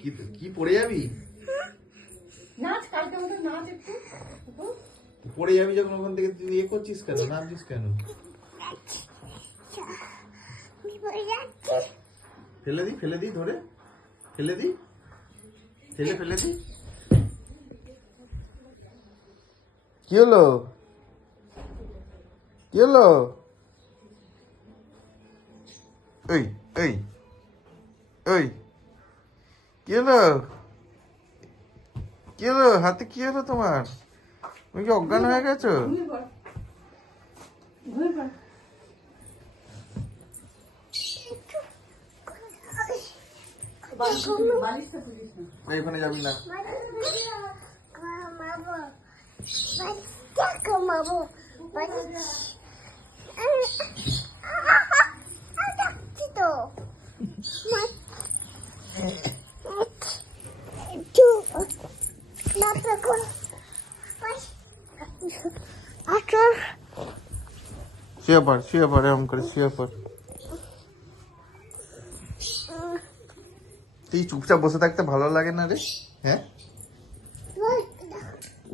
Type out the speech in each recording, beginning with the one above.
কি কি পড়ে যাবি? নাচ, কালকে আমাদের নাচ একটু। পড়ে যাবি যখন ওখান থেকে তুই ইয়ে করছিস কেন, নামছিস কেন? ফেলে দি ধরে, ফেলে দি, ফেলে দি। কি হলো? কি হলো? এই এই এই কি হলো? কি হলো? হাতে কি হলো তোমার? তুমি কি অজ্ঞান হয়ে গেছো? এখানে যাবি না। শুয়ে পড় এরকম করে শুয়ে পড়। তুই চুপচাপ বসে থাকতে ভালো লাগে না রে? হ্যাঁ,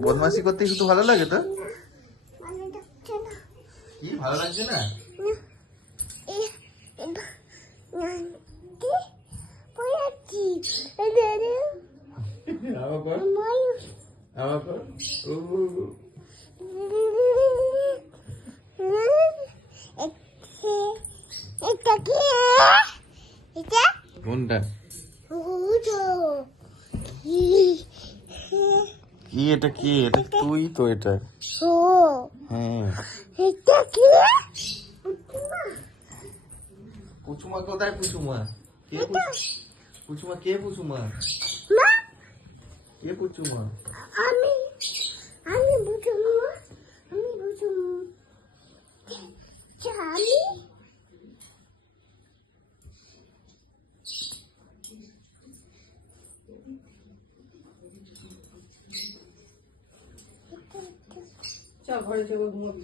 বদমাশি করতে শুধু ভালো লাগে তো? কি ভালো লাগছে না? আবার কর। কোনটা? কি এটা? কি এটা? তুই তো এটা। হ্যাঁ, পুচুমা কোথায়? পুচুমা কে? পুচুমা কে? পুচুমা কে? পুচুমা আমি বুঝুমা, আমি বুঝুমা, আমি চল ঘরে চলো, ঘুমাবি।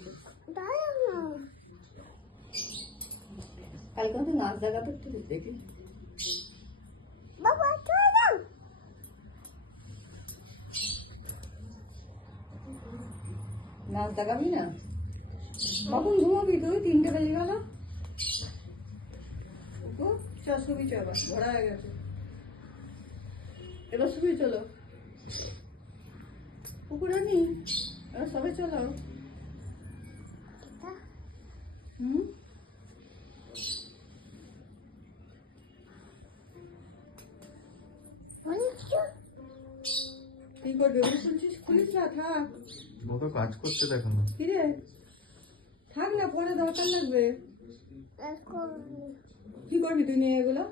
কালকে আমাদের নাচ দেখাবে, একটু দেখি। বাবা চলে যাও। নাচ দেখাবি না? কখন ঘুমাবি তুই? 3টে বেজে গেল। চল শুবি, চল, ঘোরা হয়ে গেছে, এবার শুবি। চলো পুকুরে নি, এবার সবাই চলো। কি করবে? শুনছিস? খুলিস না, থাক। ওকে কাজ করতে দেখো না। কিরে থাক না, পরে দরকার লাগবে। কি করবি তুই নিয়ে এগুলো?